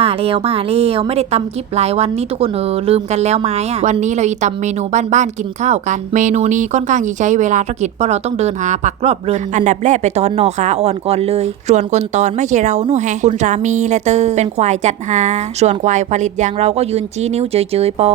มาแล้วมาแล้วไม่ได้ตำกิบหลายวันนี่ทุกคนเออลืมกันแล้วไหมอะวันนี้เราอีตำเมนูบ้านๆกินข้าวกัน เมนูนี้ค่อนข้างที่ใช้เวลาธุรกิจเพราะเราต้องเดินหาปักรอบเรือนอันดับแรกไปตอนนอขาอ่อนก่อนเลย ส่วนคนตอนไม่ใช่เราหนู่แฮคุณสามีและเตอเป็นควายจัดหา ส่วนควายผลิตอย่างเราก็ยืนจี้นิ้วเจยๆปอ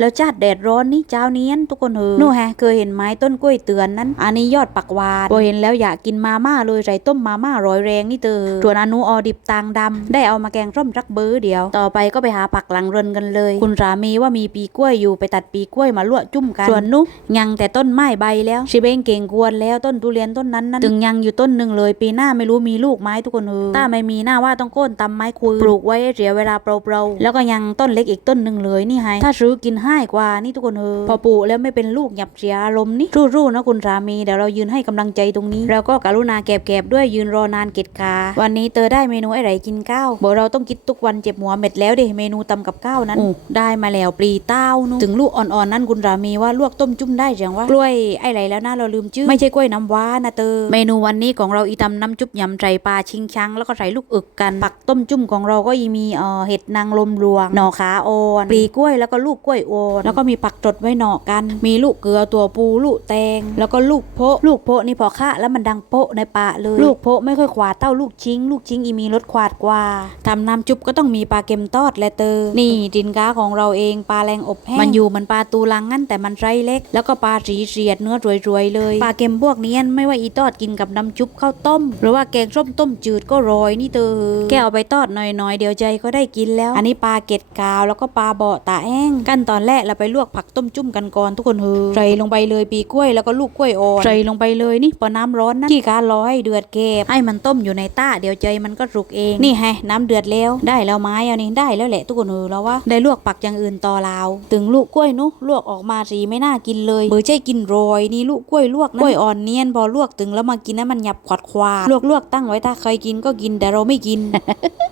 แล้วจัดแดดร้อนนี่เจ้าเนียนทุกคนเฮอนู่แฮะเคยเห็นไหมต้นกล้วยเตือนนั้น อันนี้ยอดปักหวานพอเห็นแล้วอยากกินมาม่าเลยใส่ต้มมาม่าร้อยแรงนี่เตอส่วนอนุออดิบตางดำได้เอามาแกงส้มรักเบอร์เดียว ต่อไปก็ไปหาปักหลังเรินกันเลย คุณสามีว่ามีปีกล้วยอยู่ไปตัดปีกล้วยมาลวกจุ่มกันส่วนนุยังแต่ต้นไม้ใบแล้วชิเบงเก่งกวนแล้วต้นทุเรียนต้นนั้นนั้นถึงยังอยู่ต้นหนึ่งเลย ปีหน้าไม่รู้มีลูกไหมทุกคนเฮอถ้าไม่มีหน้าว่าต้องโค่นตำไม้คุยปลูกไว้ให้เสียเวลาเปล่าๆแล้วก็ยังต้นเล็กอีกต้นหนึ่งเลยนี่ไงถ้าซื้อกินให้กว่านี่ทุกคนเฮอพอปลูกแล้วไม่เป็นลูกหยับเสียอารมณ์นี่รู้ๆนะคุณสามีเดี๋ยวเรายืนให้กำลังใจตรงนี้ แล้วก็กรุณาแก็บๆด้วยยืนรอนานเกตกา วันนี้เตอได้เมนูอะไรกินข้าวบอกเราต้องคิดทุกวันเจ็บหัวเม็ดแล้วเดเมนูตำกับข้าวนั้นอู้ได้มาแล้วปลีเต้านูถึงลูกอ่อนๆนั่นคุณสามีว่าลวกต้มจุ่มได้จังวะกล้วยไอ้ไรแล้วนะเราลืมชื่อไม่ใช่กล้วยน้ำว้านะเตอเมนูวันนี้ของเราอีตำน้ำจุ๊บยำใส่ปลาชิงชังแล้วก็ใส่ลูกอึกกันผักต้มจุ่มของเราก็ยังมีเอ่อเห็ดนางลมรวงหน่อขาอ่อนปลีกล้วยแล้วก็ลูกกล้วยอ่นแล้วก็มีผักจดไว้หนอกัน มีลูกเกลือตัวปูลูกแตง แล้วก็ลูกโพะลูกโพะนี่พอคะแล้วมันดังโปะในปาเลย ลูกโพะไม่ค่อยขวาดเต้าลูกชิงลูกชิงอีมีรสขวาดกว่าทำน้ำจุ๊บก็ต้องมีปลาเค็มทอดและเตอนี่จินก้าของเราเองปลาแรงอบแห้งมันอยู่เหมันปลาตูลังงั้นแต่มันไรเล็ก แล้วก็ปลาสีเสียดเนื้อรวยๆเลยปลาเค็มพวกนี้ไม่ว่าอีทอดกินกับน้ำจุ๊บข้าวต้ม หรือว่าแกงส้มต้มจืดก็โรยนี่เตอแกเอาไปทอดหน่อยๆเดี๋ยวใจก็ได้กินแล้ว อันนี้ปลาเกล็ดกาวแล้วก็ปลาเบาะตาแห้งขั้นตอนแรกเราไปลวกผักต้มจุ่มกันก่อนทุกคนเฮอใส่ลงไปเลยปีกล้วยแล้วก็ลูกกล้วยอ่อนใส่ลงไปเลยนี่พอน้ำร้อนนะที่การรอให้เดือดเก็บให้มันต้มอยู่ในต้าเดี๋ยวใจมันก็สุกเองนี่ไงน้ำเดือดแล้วได้แล้วไม้เอานี่ได้แล้วแหละทุกคนเฮอแล้วว่าได้ลวกผักอย่างอื่นต่อลาวถึงลูกกล้วยนุลวกออกมาสีไม่น่ากินเลยเบอร์ใจกินโรยนี่ลูกกล้วยลวกนะกล้วยอ่อนเนียนพอลวกถึงแล้วมากินนะมันหยับขวัดควาลวกลวกๆตั้งไว้ถ้าใครกินก็กินแต่เราไม่กิน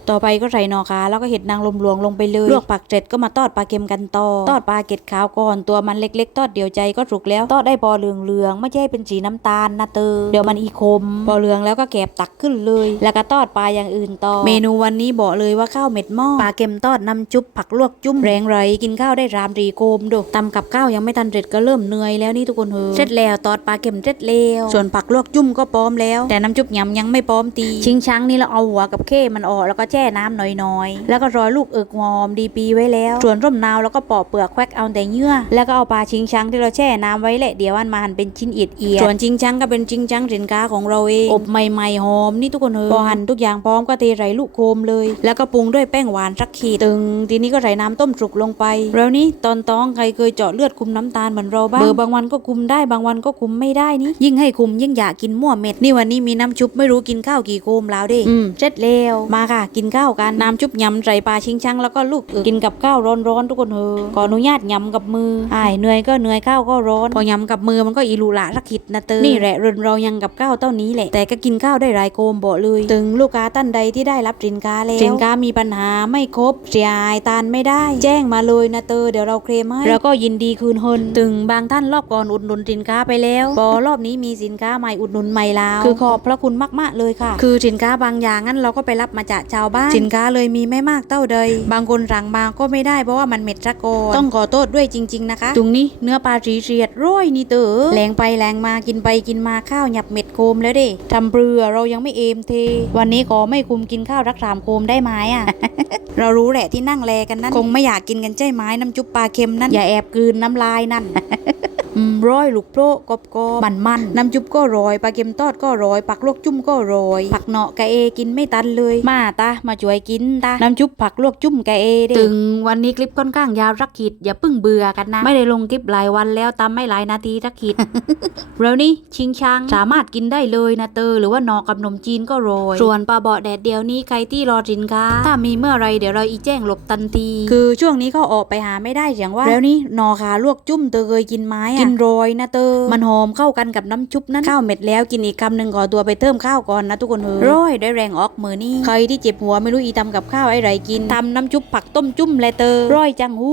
ต่อไปก็ใส่หนอขาแล้วก็เห็ดนางลมหลวงลงไปเลยลวกผักเสร็จก็มาทอดปลาเค็มกันต่อทอดปลาเก็ดขาวก่อนตัวมันเล็กๆทอดเดียวใจก็สุกแล้วทอดได้พอเหลืองๆไม่ใช่เป็นสีน้ำตาลนะเตอเดี๋ยวมันอีคมพอเหลืองแล้วก็แกบตักขึ้นเลย แล้วก็ทอดปลาอย่างอื่นต่อ เมนูวันนี้บอกเลยว่าข้าวเม็ดหม้อปลาเค็มทอดน้ำจุ๊บผักลวกจุ้มแรงไรกินข้าวได้รามรีโกมดูตำกับข้าวยังไม่ทันเสร็จก็เริ่มเหนื่อยแล้วนี่ทุกคนเฮอเสร็จแล้วทอดปลาเค็มเสร็จแล้วส่วนผักลวกจุ้มก็พร้อมแล้ว แต่น้ำจุ๊บยำยังไม่พร้อมตีชิงช้างนี่เราเอาหัวกับเข้มันออกแล้วก็แช่น้ำหน่อยๆ แล้วก็รอยลูกเอิกหอมดีปีไว้แล้ว ส่วนร่มนาวแล้วก็ปอกเปลือกแควกเอาแต่เยื่อแล้วก็เอาปลาชิงช้างที่เราแช่น้ำไว้แหละเดี๋ยวมันมาหั่นเป็นชิ้นเอียดเอียดส่วนชิงช้างก็เป็นชิงช้างสินค้าของเราเองอบใหม่ๆหอมนี่ทุกคนเออพอหั่นทุกอย่างพร้อมก็เทใส่ลูกโคมเลย แล้วก็ปรุงด้วยแป้งหวานสักขีดตึงทีนี้ก็ใส่น้ำต้มสุกลงไป แล้วนี่ตอนต้องใครเคยเจาะเลือดคุมน้ำตาลเหมือนเราบ้างเบอร์บางวันก็คุมได้บางวันก็คุมไม่ได้นี่ยิ่งให้คุมยิ่งอยากกินมั่วเม็ดนี่วันนี้มีน้ำชุบไม่รู้กินข้าวกี่โคมแล้วเด้อืมเสร็จแล้วมาค่ะ กินข้าวกันน้ำชุบยำใส่ปลาชิงชังแล้วก็ลูกเอือกกินกับข้าวร้อนๆทุกคนเถอะขออนุญาตยำกับมืออ้ายเหนื่อยก็เหนื่อยข้าวก็ร้อน พอยำกับมือมันก็อีหลูหละรักขิดนะเตอนี่แหละเรินเรายังกับข้าวเต้านี้แหละ แต่ก็กินข้าวได้หลายโคมบอกเลยถึงลูกค้าท่านใดที่ได้รับสินค้าแล้วสินค้ามีปัญหาไม่ครบเสียหายตานไม่ได้ แจ้งมาเลยนะเตอเดี๋ยวเราเคลมให้แล้วก็ยินดีคืนเงินถึงบางท่านรอบก่อนอุดหนุนสินค้าไปแล้วพอรอบนี้มีสินค้าใหม่อุดหนุนใหม่แล้วคือขอบพระคุณมากๆเลยค่ะ คือสินค้าบางอย่างงั้นเราก็ไปรับมาจากชาวบ้านสินค้าเลยมีไม่มากเท่าใดบางคนสั่งมาก็ไม่ได้เพราะว่ามันเม็ดระกอนต้องขอโทษด้วยจริง ๆ นะคะ ตรงนี้เนื้อปลาสีเสียดร้อยนี่เต๋อแรงไปแรงมากินไปกินมาข้าวหยับเม็ดโคมแล้วเด้ทำเปลือเรายังไม่เอมเท วันนี้ขอไม่คุมกินข้าวรักสามโคมได้ไหมอะ เรารู้แหละที่นั่งแลกันนั้น คงไม่อยากกินกันใช่ไหมน้ำจุ๊บปลาเค็มนั่นอย่าแอบกลืนน้ำลายนั่นอืม ร้อยลูกโปรกบกบมันมันน้ำจุ๊บก็ร้อยปลาเค็มทอดก็ร้อยผักลวกจุ่มก็ร้อยผักเนาะกะเอกินไม่ตันเลย มาตามาช่วยกินตาน้ำจุ๊บผักลวกจุ่มกะเอเด้ถึงวันนี้คลิปค่อนข้างยาวรักขีดอย่าเพิ่งเบื่อกันนะ ไม่ได้ลงคลิปหลายวันแล้วตามไม่หลายนาทีรักขีดแล้วนี่ชิงชังสามารถกินได้เลยนะเตอหรือว่าหนอกับนมจีนก็โรยส่วนปลาเบาะแดดเดียวนี้ใครที่รอสินค้าถ้ามีเมื่อไรเดี๋ยวเราอีแจ้งหลบทันที คือช่วงนี้เขาออกไปหาไม่ได้เสียงว่า แล้วนี่หนอขาลวกจุ่มเตอเคยกินไหมอะกินโรยนะเตอมันหอมเข้ากันกับน้ำชุบนั้นข้าวเม็ดแล้วกินอีกคำหนึ่งขอตัวไปเติมข้าวก่อนนะทุกคนเฮ้ยโร้อยได้แรงออกมือนี่ใครที่เจ็บหัวไม่รู้อีทำกับข้าวไอ้ไรกินทำน้ำชุบผักต้มจุ่มแลเตอร้อยจังหู